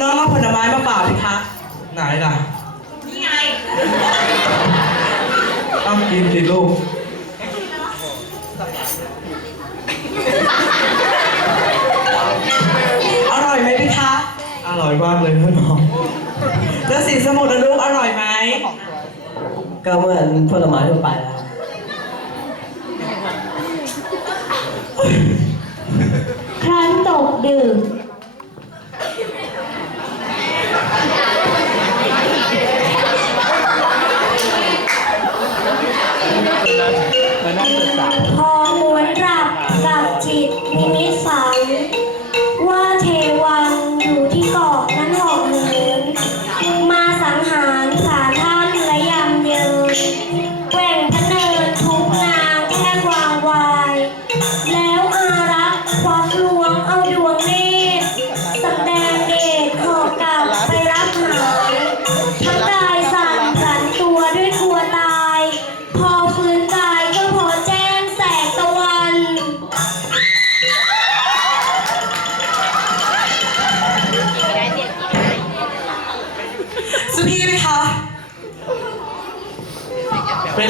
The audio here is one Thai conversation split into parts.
น้องเอาผลไม้มาฝากพี่คะไหนล่ะนี่ไง ต้องกินสิลูกอร่อยไหมพี่คะ อร่อยมากเลยท่านน้องแล้วสีสมุทรนะลูกอร่อยไหมก็เหมือนผลไม้ทั่วไปแล้ว ครับครั้นตกดึก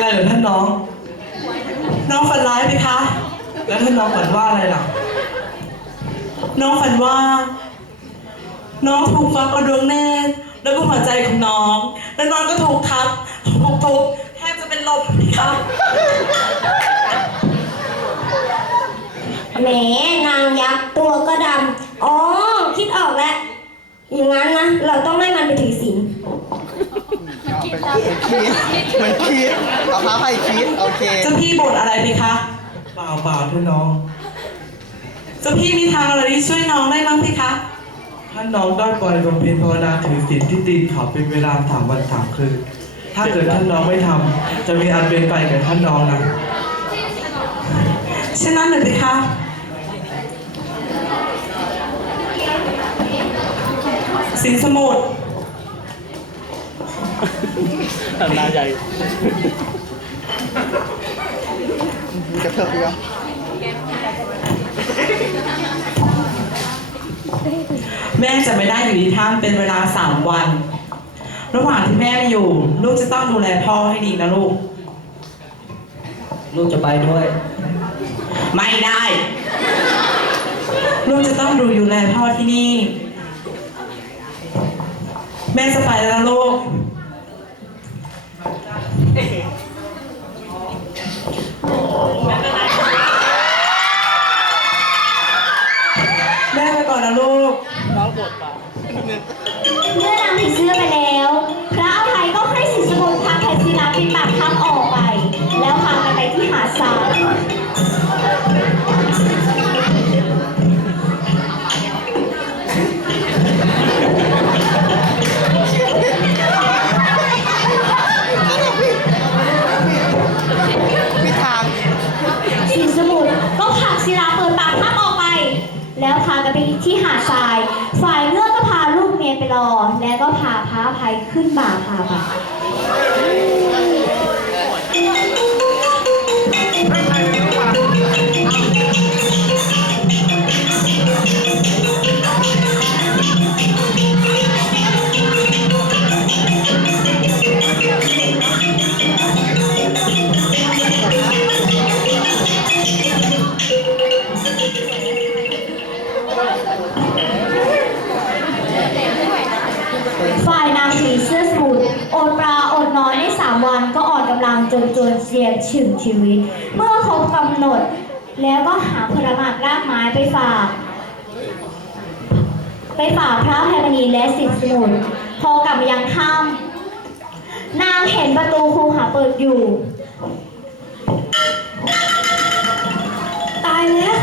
ไรเหรอท่านน้อง น้องฝันร้ายพี่คะ แล้วท่านน้องฝันว่าอะไรล่ะ น้องฝันว่า น้องถูกฟักเอาดวงเนตรแล้วก็หัวใจของน้อง แล้วน้องก็ถูกทับถูกทุบแทบจะเป็นลมพี่คะแหมนางยักษ์ตัวก็ดำ อ๋อ คิดออกแล้ว อย่างนั้นนะ เราต้องให้มันไปถือศีล คิดมันคิดเอาพระไพ่คิดโอเคเจ้าพี่บ่นอะไรพี่คะเปล่าเปล่าท่านน้องเจ้าพี่มีทางอะไรที่ช่วยน้องได้มั้งพี่คะท่านน้องได้ปล่อยบำเพ็ญภาวนาถือศีลที่ตีนเขาเป็นเวลาสามวันสามคืนถ้าเกิดท่านน้องไม่ทำจะมีอันเป็นไปกับท่านน้องนะเช่นนั้นเลยพี่คะสินสมุทร ทำหน้าใหญ่กระเถิบดีกว่าแม่จะไม่ได้อยู่ที่ถ้ำเป็นเวลาสามวัน ระหว่างที่แม่ไม่อยู่ ลูกจะต้องดูแลพ่อให้ดีนะลูก ลูกจะไปด้วย ไม่ได้ ลูกจะต้องดูอยู่แลพ่อที่นี่ แม่จะไปแล้วนะลูก Yeah. ภัยขึ้ ก็อ่อนกำลังจนจนเสียฉึงชีวิต เมื่อครบกำหนด แล้วก็หาผลมากรากไม้ไปฝาก ไปฝากพระแพรมณีและสิทธิสมุทรพอกลับมายังถ้ำนางเห็นประตูคูหาเปิดอยู่ ตายแล้ว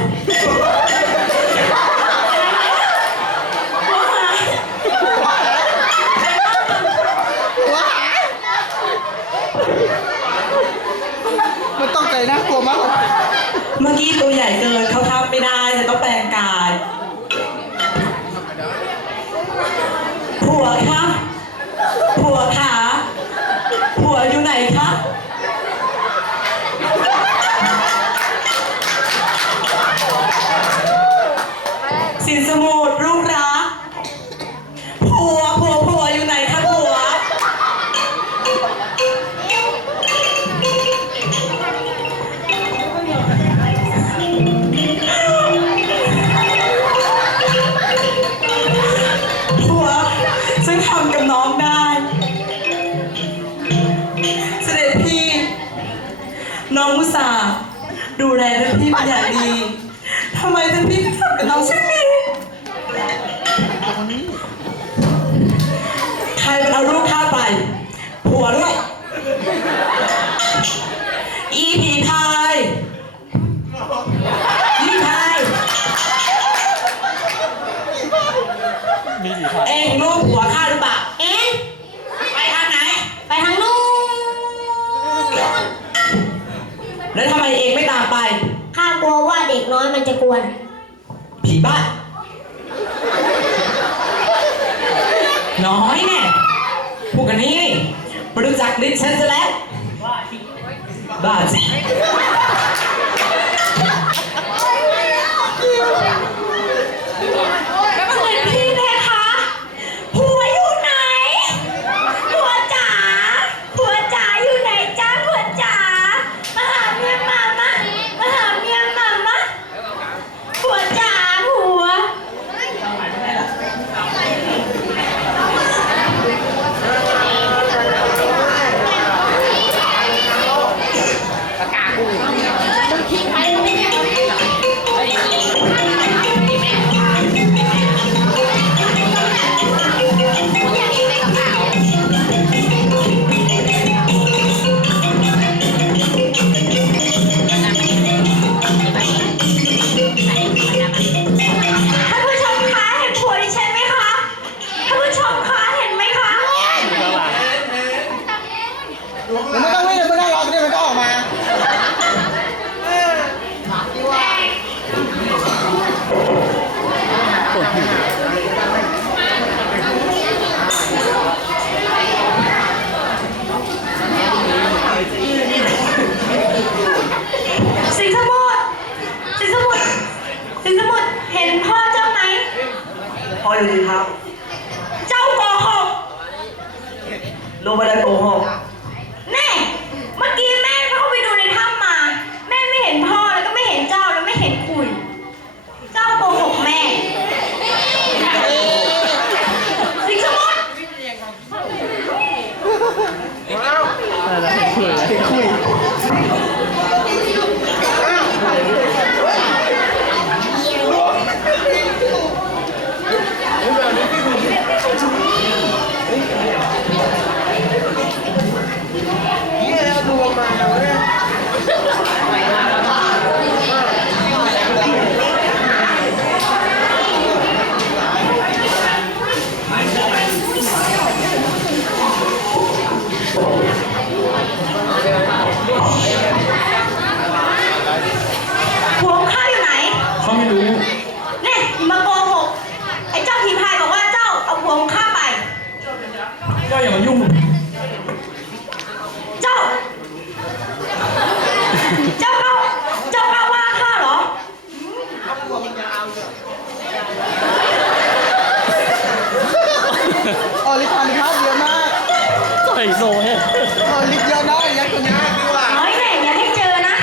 ใหญ่เกินเขาทำไม่ได้จะต้องแปลงกาย ผัวคะ ผัวขาผัวอยู่ไหนคะสินสมุ เสด็จพี่ น้องมุสาดูแลท่านพี่เป็นอย่างดีทำไมท่านพี่ทำกับน้องเช่นนี้ใครมันเอาลูกข้าไป ผัวด้วย อีผีพายอีพายมีผีพายเองลูกผัวข้าหรือเปล่าเอ๊ะ แล้วทำไมเองไม่ตามไป ข้ากลัวว่าเด็กน้อยมันจะกวน ผีบ้า น้อยแน่พูดกันนี้นี่ไม่รู้จักลิ้นฉันซะแล้ว บ้าจริง พออยู่ดีครับ เจ้าโกหกลงไปได้โกหกแน่ เมื่อกี้แม่เข้าไปดูในถ้ำมา แม่ไม่เห็นพ่อแล้วก็ไม่เห็นเจ้าแล้วไม่เห็นคุย เจ้าโกหกแม่ สิงห์สมุทร อะไรนะคุยเลย ผัวของข้าอยู่ไหน เขาไม่รู้ แน่มาโกหก ไอ้เจ้าผีพายบอกว่าเจ้าเอาผัวของข้าไป เจ้าอย่ามายุ่ง เจ้า เจ้าก็เจ้าก็ว่าข้าเหรออ๋อลิฟต์ลิฟต์เยอะมากใส่โซ่ให้อ๋อลิฟต์เยอะน้อยยักษ์ตัวนี้ดีกว่าเฮ้ยแน่อย่าให้เจอนะ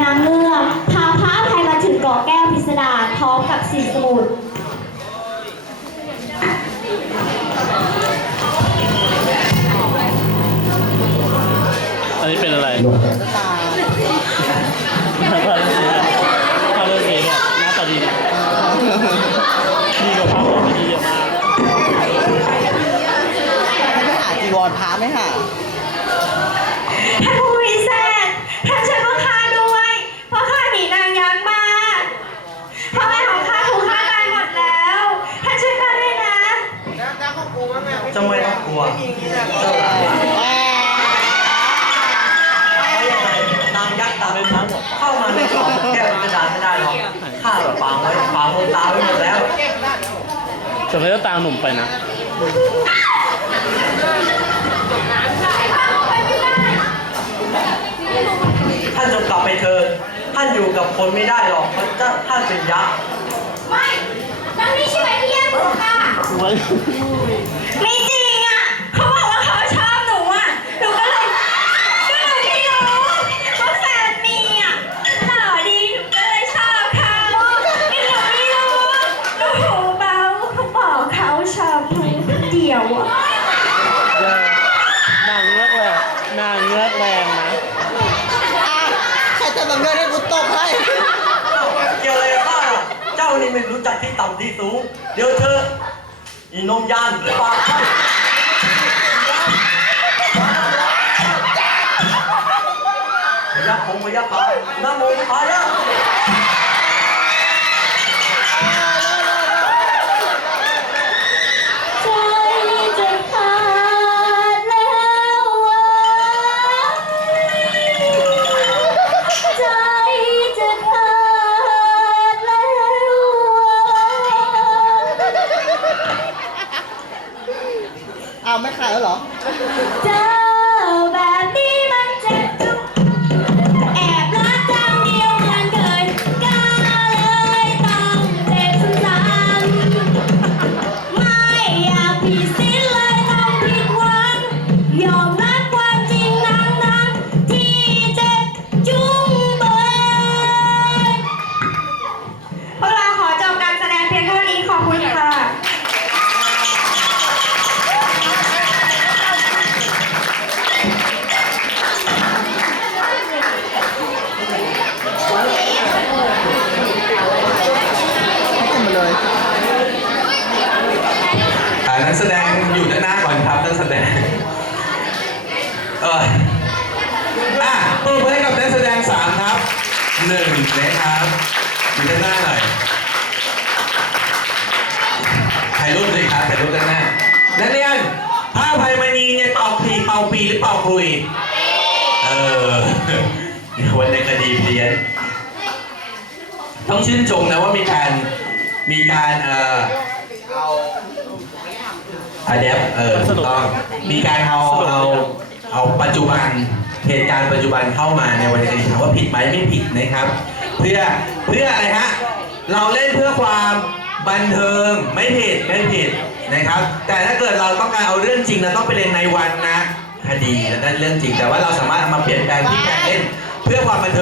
นางเงือกพาพระอภัยมาถึงเกาะแก้วพิสดารพร้อมกับสินสมุทร นนี้เป็นอะไรพาเรื่องนี้พาเรือสีเนี่ยหน้าตาดีนะดีกว่าภาพที่ดีเยอะมากให้ไปหาจีวรพระไมค่ะท่านผู้วิเศษท่านช่วยพวกข้าด้วย เพราะข้าหนีนางยักษ์มาพ่อแม่ของข้าถูกฆ่าตายหมดแล้ว ท่านช่วยข้าด้วยนะจ้าไม่ต้องกลัว เจ้าเพราะามาในกรอบแก้วกระดานไม่ได้หรอกข้าแบบปางไว้ปางคนตาไว้หมดแล้วแต่เขาจะตามหนุ่มไปนะ ท่านจงกลับไปเถิดท่านอยู่กับคนไม่ได้หรอกเพราะเจ้าท่านเป็นยักษ์ไม่นางนี่ใช่ไหมที่แย่งผัวข้าไม่จริง ไม่รู้จักที่ต่ำที่สูง เดี๋ยวเธออีนมยานปากให้ยักคงพยักขาน้ำโมพายะใจ อ้าวไม่ขายแล้วเหรอ เจอ เอออะปรบมือให้กับนักแสดงสามครับหนึ่งนะครับอยู่ด้านหน้าหน่อยถ่ายรูปเลยครับถ่ายรูปด้านหน้านักเรียนผ้าไพมณีเนี่ยเป่าปีเป่าปีหรือเป่าคลุยเออวันในคดีเพี้ยนต้องชื่นชมนะว่ามีการมีการเอ่ออะแดปเออถูกต้องมีการเอาเอา เอาปัจจุบันเหตุการณ์ปัจจุบันเข้ามาในวันนี้ถามว่าผิดไหมไม่ผิดนะครับ เพื่อเพื่ออะไรฮะเราเล่นเพื่อความบันเทิงไม่ผิดไม่ผิดนะครับ แต่ถ้าเกิดเราต้องการเอาเรื่องจริงเราต้องไปเล่นในวันนะคดีและนั่นเรื่องจริงแต่ว่าเราสามารถเอามาเปลี่ยนแปลงที่การเล่นเพื่อความบันเทิง